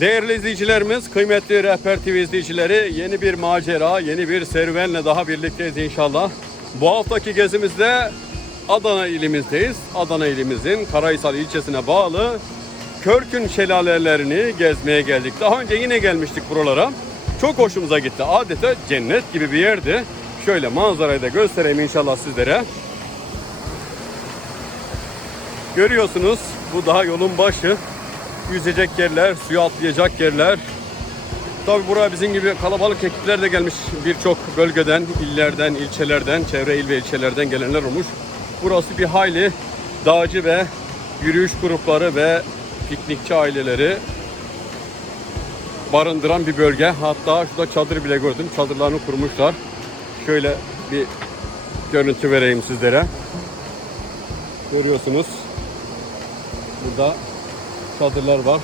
Değerli izleyicilerimiz, kıymetli Rehber TV izleyicileri yeni bir macera, yeni bir serüvenle daha birlikteyiz inşallah. Bu haftaki gezimizde Adana ilimizdeyiz. Adana ilimizin Karahisar ilçesine bağlı Körkün şelalelerini gezmeye geldik. Daha önce yine gelmiştik buralara. Çok hoşumuza gitti. Adeta cennet gibi bir yerdi. Şöyle manzarayı da göstereyim inşallah sizlere. Görüyorsunuz bu daha yolun başı. Yüzecek yerler, suya atlayacak yerler. Tabi buraya bizim gibi kalabalık ekipler de gelmiş. Birçok bölgeden, illerden, ilçelerden, çevre il ve ilçelerden gelenler olmuş. Burası bir hayli dağcı ve yürüyüş grupları ve piknikçi aileleri barındıran bir bölge. Hatta şurada çadır bile gördüm. Çadırlarını kurmuşlar. Şöyle bir görüntü vereyim sizlere. Görüyorsunuz. Burada çadırlar var.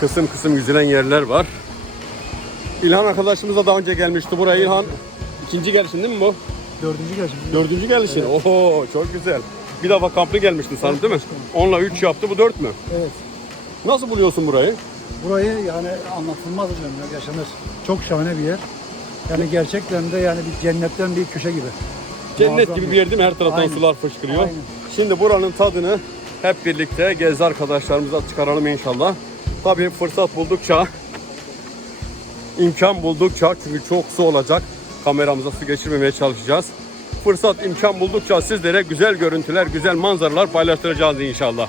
Kısım kısım yüzülen yerler var. İlhan arkadaşımız da daha önce gelmişti buraya. İlhan ikinci gelişin değil mi bu? Dördüncü gelişim. Dördüncü gelişin. Oho çok güzel. Bir defa kamplı gelmiştin sanırım değil mi? Onunla üç yaptı bu dört mü? Evet. Nasıl buluyorsun burayı? Burayı yani anlatılmaz hocam ya, yaşanır. Çok şahane bir yer. Yani gerçekten de yani bir cennetten bir köşe gibi. Cennet Muazzam gibi bir yer değil mi? Her taraftan Aynen. sular fışkırıyor. Aynen. Şimdi buranın tadını hep birlikte gezi arkadaşlarımıza çıkaralım inşallah. Tabii fırsat buldukça, imkan buldukça çünkü çok su olacak. Kameramıza su geçirmemeye çalışacağız. Fırsat, imkan buldukça sizlere güzel görüntüler, güzel manzaralar paylaştıracağız inşallah.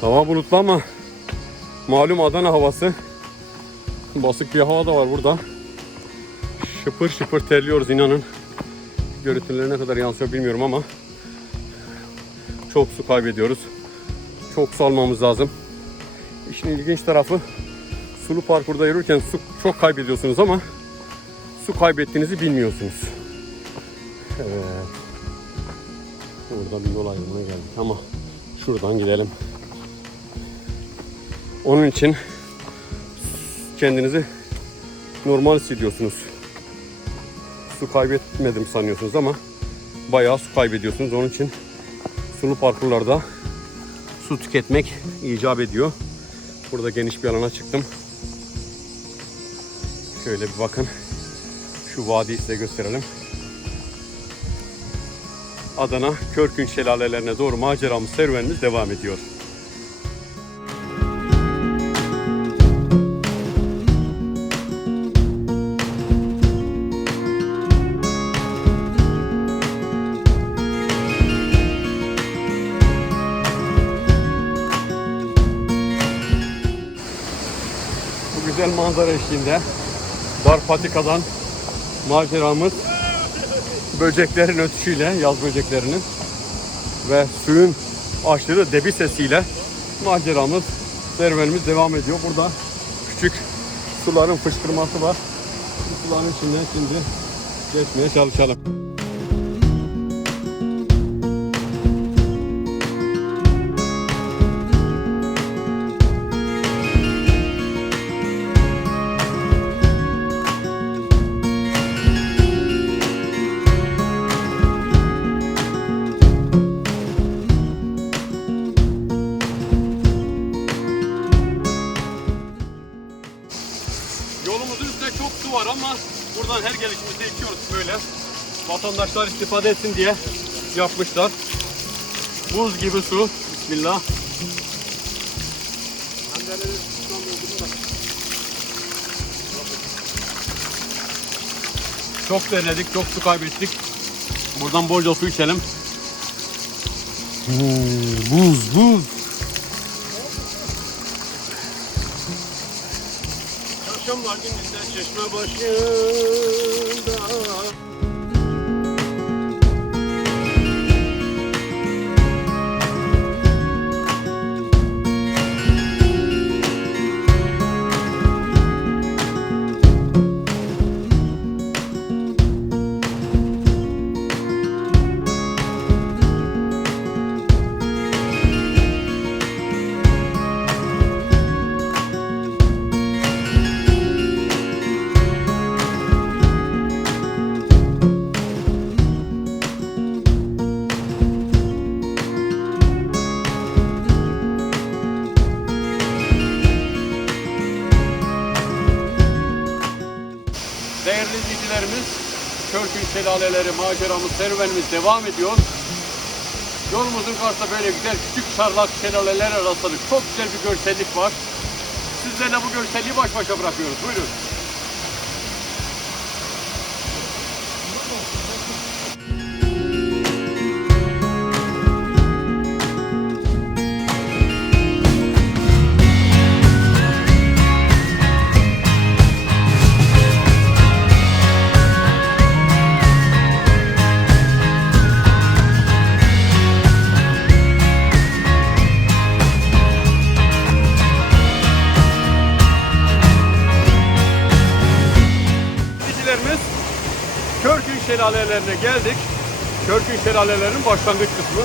Hava bulutlu ama malum Adana havası. Basık bir hava da var burada. Şıpır şıpır terliyoruz inanın. Görüntüleri ne kadar yansıyor bilmiyorum ama çok su kaybediyoruz. Çok su almamız lazım. İşin ilginç tarafı sulu parkurda yürürken su çok kaybediyorsunuz ama su kaybettiğinizi bilmiyorsunuz. Evet. Burada bir yol ayrımına geldik ama şuradan gidelim. Onun için kendinizi normal hissediyorsunuz. Su kaybetmedim sanıyorsunuz ama bayağı su kaybediyorsunuz. Onun için sulu parkurlarda su tüketmek icap ediyor. Burada geniş bir alana çıktım. Şöyle bir bakın. Şu vadiyi size gösterelim. Adana Körkün şelalelerine doğru maceramız, serüvenimiz devam ediyor. Manzara eşliğinde dar patikadan maceramız böceklerin ötüşüyle, yaz böceklerinin ve suyun aşırı debi sesiyle maceramız, serüvenimiz devam ediyor. Burada küçük suların fışkırması var. Bu suların içinden şimdi geçmeye çalışalım. Vatandaşlar istifade etsin diye yapmışlar. Buz gibi su. Bismillah. Çok denedik, çok su kaybettik. Buradan bolca su içelim. buz, buz. Akşamlar gündüzler çeşme başında şelaleleri maceramız serüvenimiz devam ediyor. Yolumuzun karşısında böyle güzel küçük çarlak şelaleler rastladık. Çok güzel bir görsellik var. Sizlerle bu görselliği baş başa bırakıyoruz. Buyurun. Şelalelerine geldik. Körkün şelalelerinin başlangıç kısmı.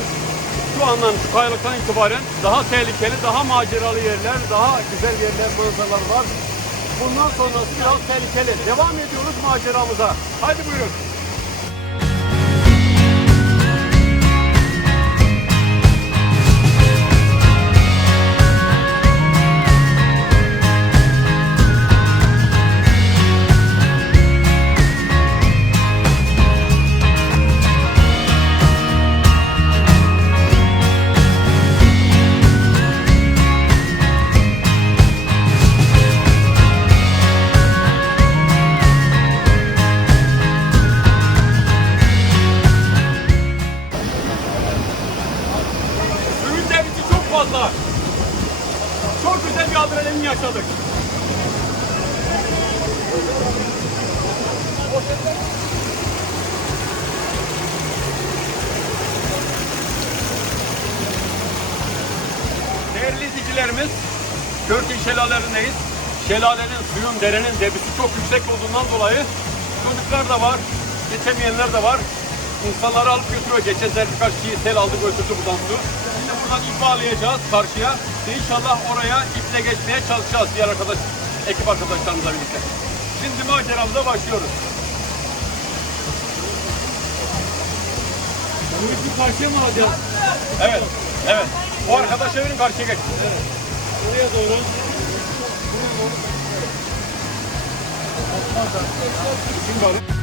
Şu andan şu kayalıktan itibaren daha tehlikeli, daha maceralı yerler, daha güzel yerler, manzaralar var. Bundan sonrası biraz tehlikeli. Devam ediyoruz maceramıza. Hadi buyurun. Derenin debisi çok yüksek olduğundan dolayı çocuklar da var, geçemeyenler de var. İnsanları alıp götürüyor. Geçen sene birkaç kişiyi sel aldı götürdü buradan su. Şimdi buradan ip bağlayacağız karşıya. İnşallah oraya iple geçmeye çalışacağız diğer arkadaş, ekip arkadaşlarımızla birlikte. Şimdi maceramıza başlıyoruz. Bu ipi karşıya mı alacağız? Evet, evet. O arkadaşa verin karşıya geç. Evet. Buraya doğru. Şimdi alın.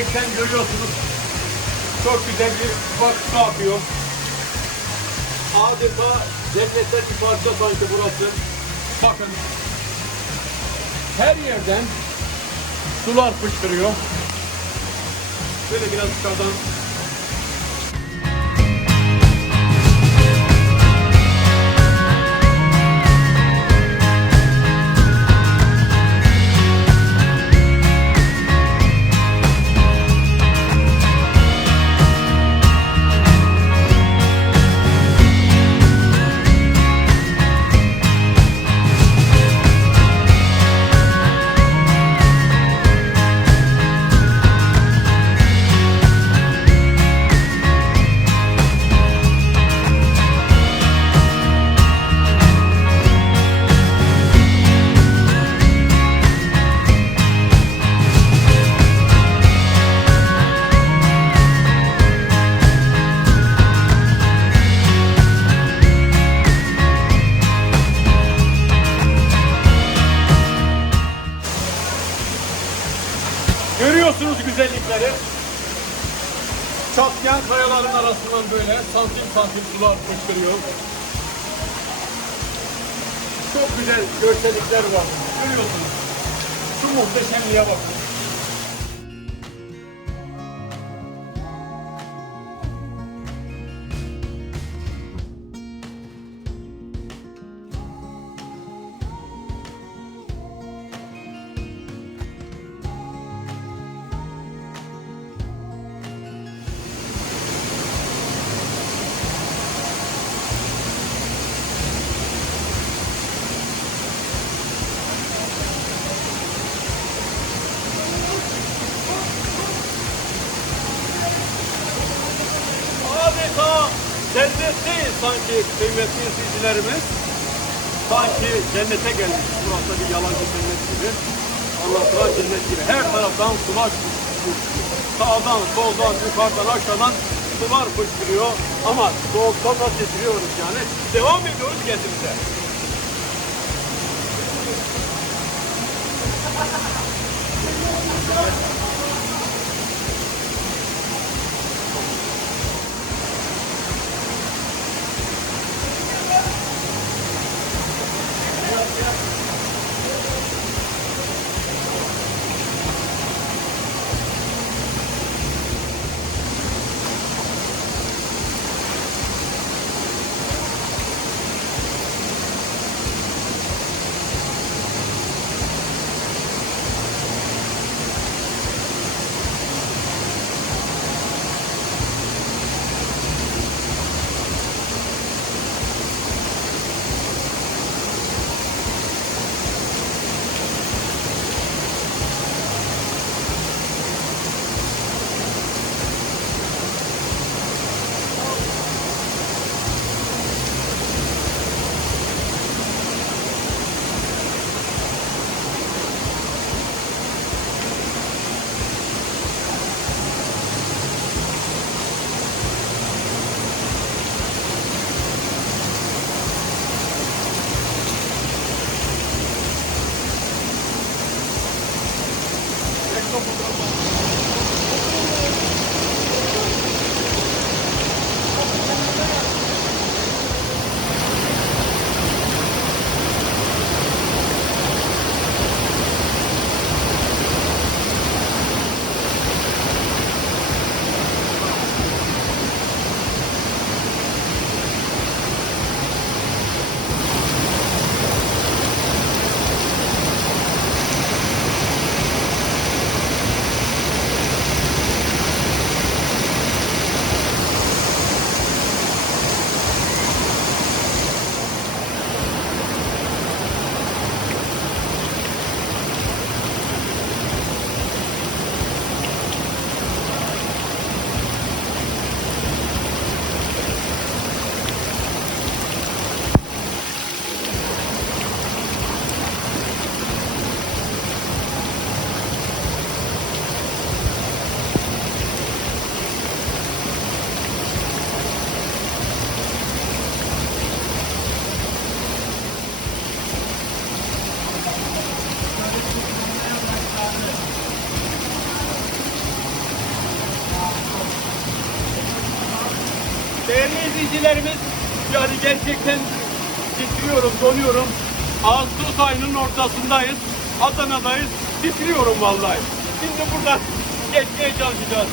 Gelirken görüyorsunuz. Çok güzel bir bak su akıyor. Adeta cennetten bir parça sanki burası. Bakın. Her yerden sular fışkırıyor. Şöyle biraz dışarıdan Çatlayan kayaların arasından böyle santim santim sular fışkırıyor. Çok güzel görsellikler var. Görüyorsunuz. Şu muhteşemliğe bakın. sanki kıymetli izleyicilerimiz sanki cennete gelmiş. Burası bir yalancı cennet gibi. Anlatılan cennet gibi. Her taraftan sular Sağdan, soldan, yukarıdan, aşağıdan sular fışkırıyor. Ama soğuktan da titriyoruz yani. Devam ediyoruz gezimize. Gerçekten titriyorum, donuyorum. Ağustos ayının ortasındayız. Adana'dayız. Titriyorum vallahi. Şimdi buradan geçmeye çalışacağız.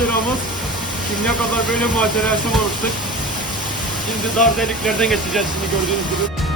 Maceramız. Şimdiye kadar böyle macera yaşamamıştık. Şimdi dar deliklerden geçeceğiz şimdi gördüğünüz gibi.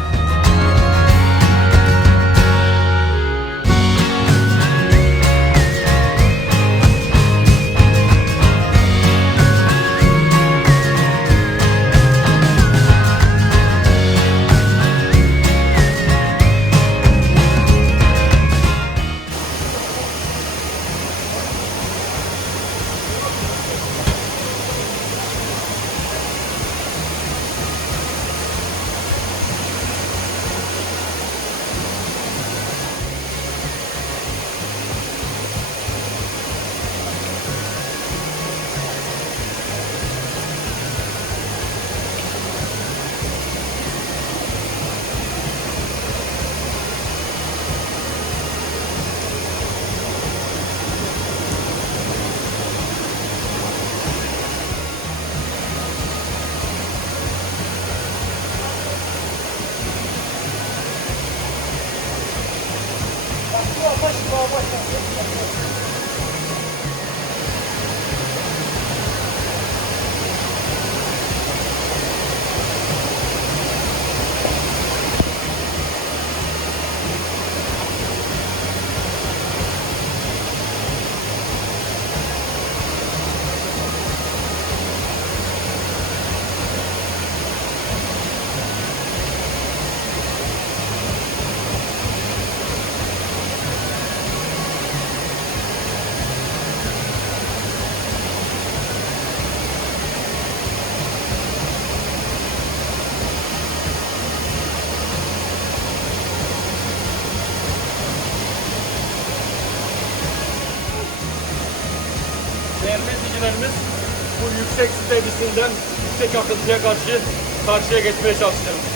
Debisinden yüksek akıntıya karşı karşıya geçmeye çalışacağız.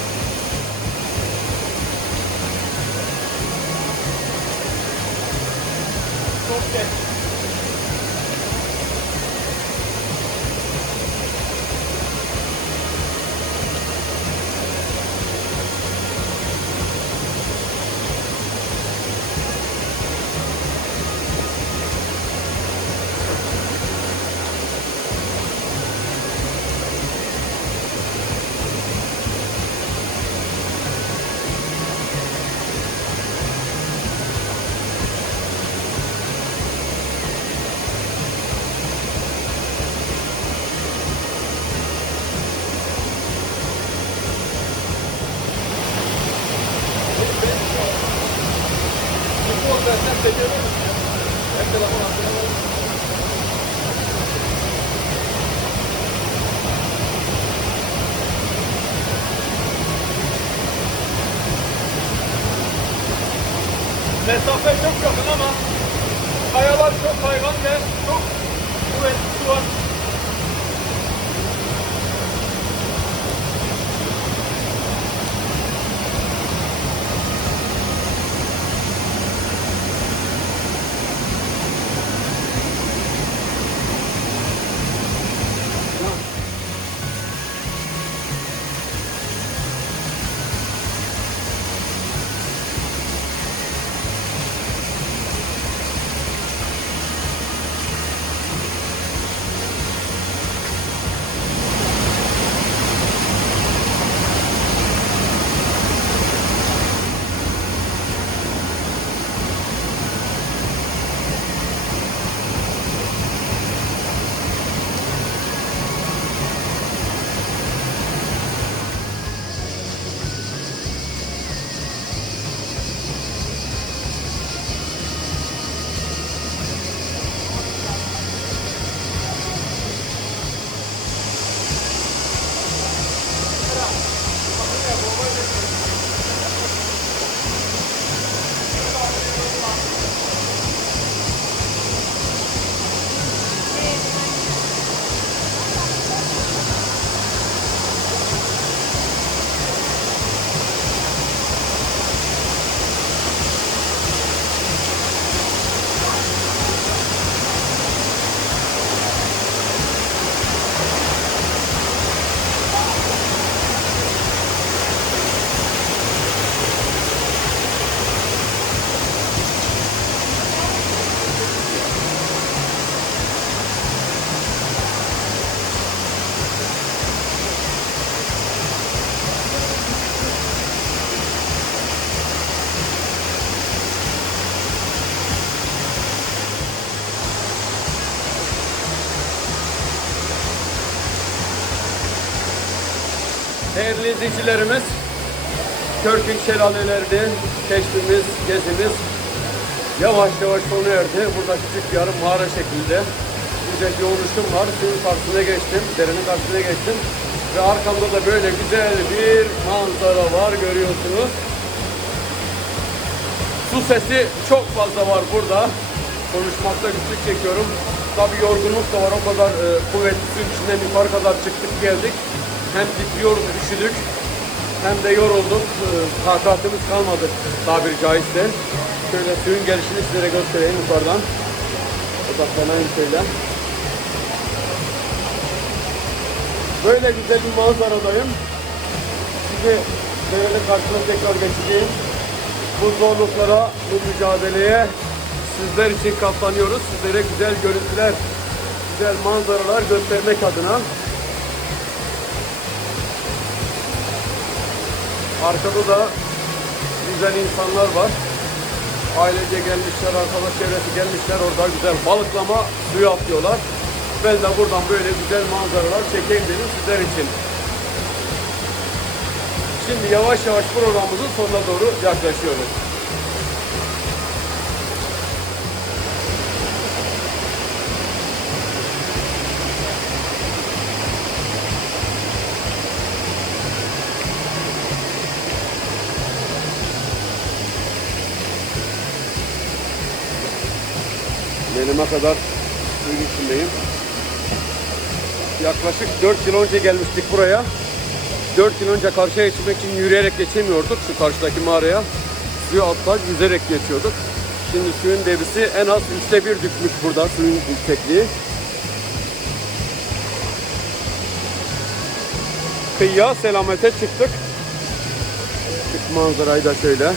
Mesafe çok yakın ama kayalar çok kaygan ve çok kuvvetli su var. Değerli izleyicilerimiz, Körkük şelalelerinde keşfimiz, gezimiz yavaş yavaş sona erdi. Burada küçük yarım mağara şeklinde güzel bir oluşum var. Suyun karşısına geçtim, derinin karşısına geçtim. Ve arkamda da böyle güzel bir manzara var görüyorsunuz. Su sesi çok fazla var burada. Konuşmakta güçlük çekiyorum. Tabi yorgunluk da var. O kadar e, kuvvetli suyun içinden yukarı kadar çıktık geldik. Hem titriyoruz, üşüdük. Hem de yorulduk. E, takatımız kalmadı tabiri caizse. Şöyle suyun gelişini sizlere göstereyim yukarıdan. Odaklanayım şöyle. Böyle güzel bir manzaradayım. Sizi böyle karşıma tekrar geçeceğim. Bu zorluklara, bu mücadeleye sizler için katlanıyoruz. Sizlere güzel görüntüler, güzel manzaralar göstermek adına. Arkada da güzel insanlar var. Ailece gelmişler, arkadaş çevresi gelmişler. Orada güzel balıklama suyu atlıyorlar. Ben de buradan böyle güzel manzaralar çekeyim dedim sizler için. Şimdi yavaş yavaş programımızın sonuna doğru yaklaşıyoruz. Belime kadar suyun içindeyim. Yaklaşık 4 yıl önce gelmiştik buraya. 4 yıl önce karşıya geçmek için yürüyerek geçemiyorduk şu karşıdaki mağaraya. Suyu alttan yüzerek geçiyorduk. Şimdi suyun debisi en az üçte bir düşmüş burada suyun yüksekliği. Kıyıya selamete çıktık. Şu manzarayı da şöyle.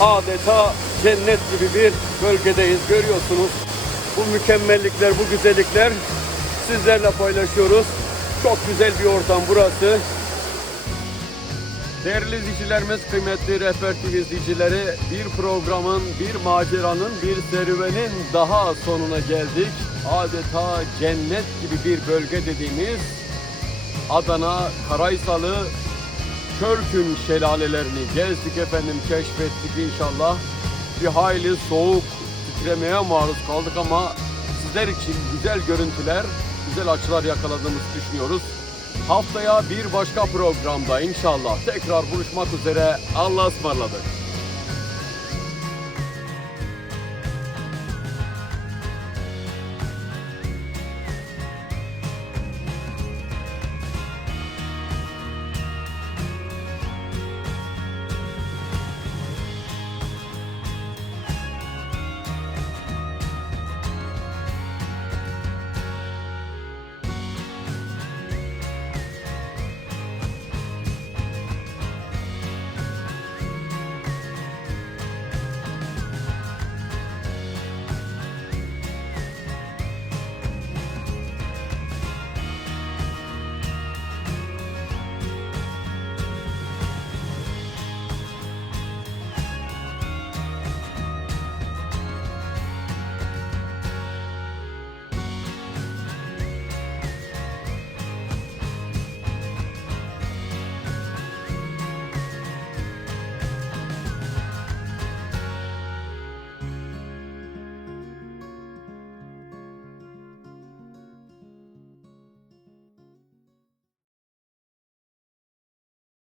Adeta cennet gibi bir bölgedeyiz. Görüyorsunuz bu mükemmellikler, bu güzellikler sizlerle paylaşıyoruz. Çok güzel bir ortam burası. Değerli izleyicilerimiz, kıymetli Rehber TV izleyicileri, bir programın, bir maceranın, bir serüvenin daha sonuna geldik. Adeta cennet gibi bir bölge dediğimiz Adana Karaysalı Çölkün şelalelerini gezdik efendim, keşfettik inşallah. Bir hayli soğuk titremeye maruz kaldık ama sizler için güzel görüntüler, güzel açılar yakaladığımızı düşünüyoruz. Haftaya bir başka programda inşallah tekrar buluşmak üzere. Allah'a ısmarladık.